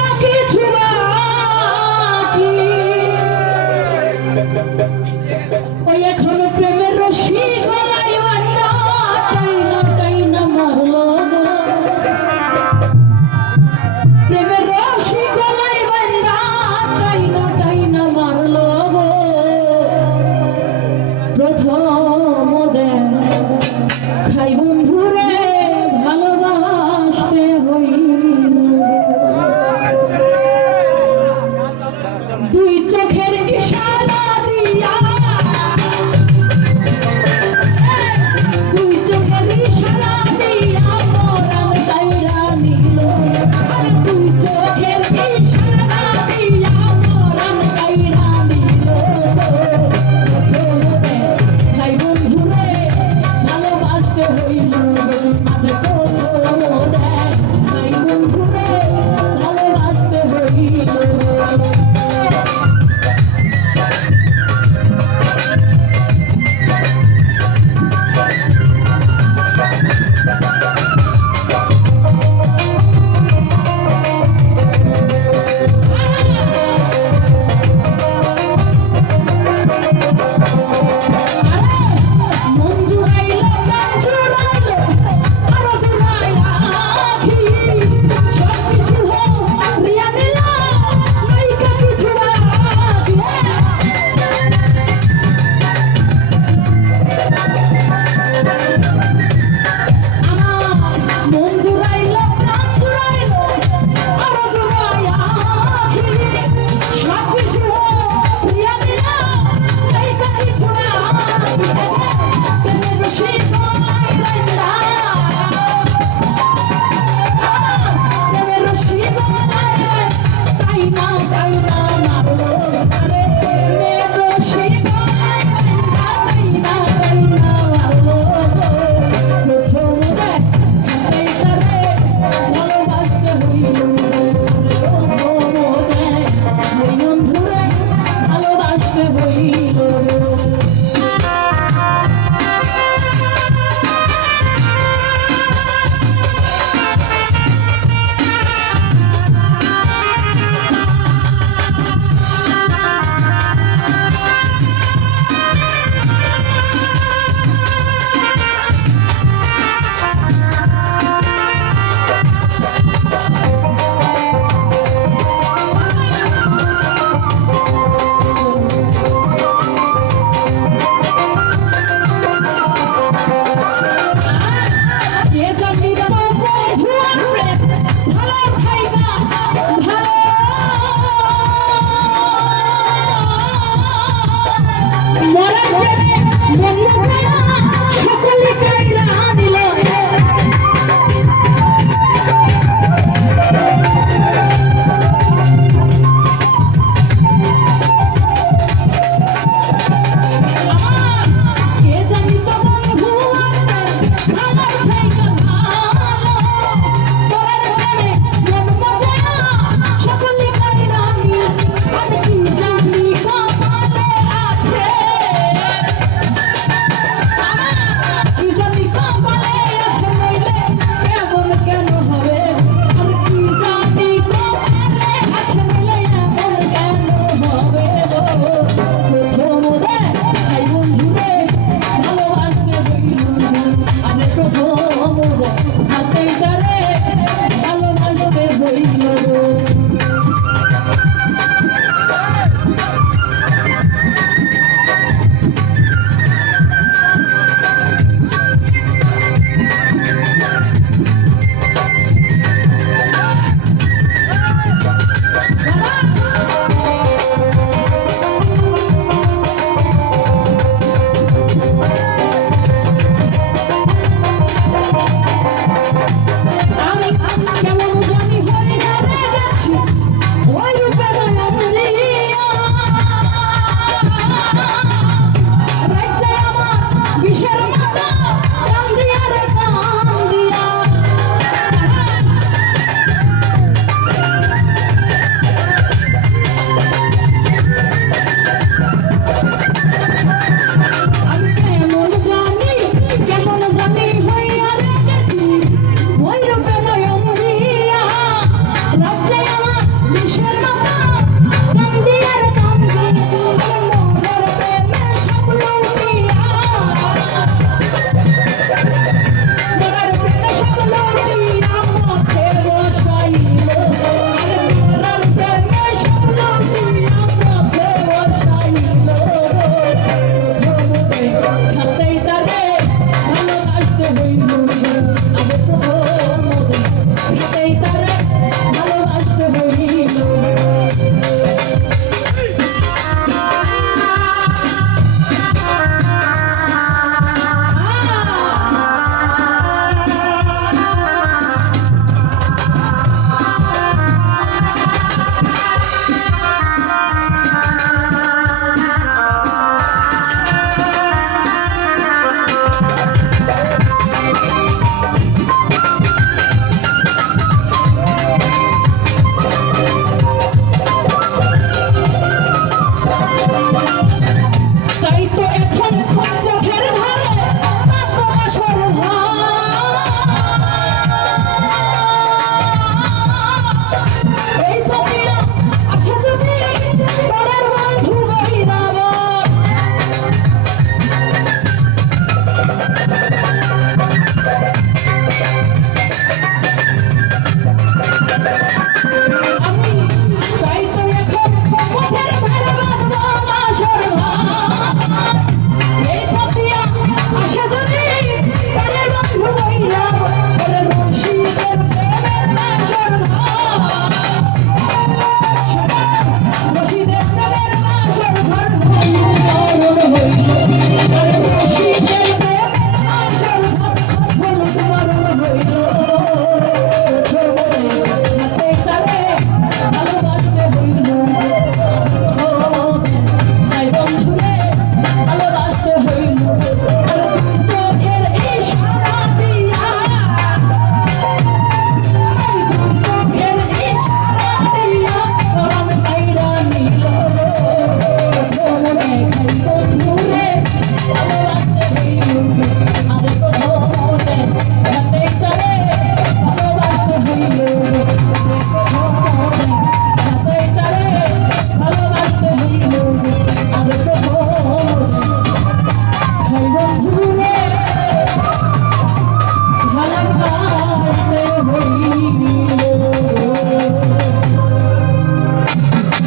Kentucky.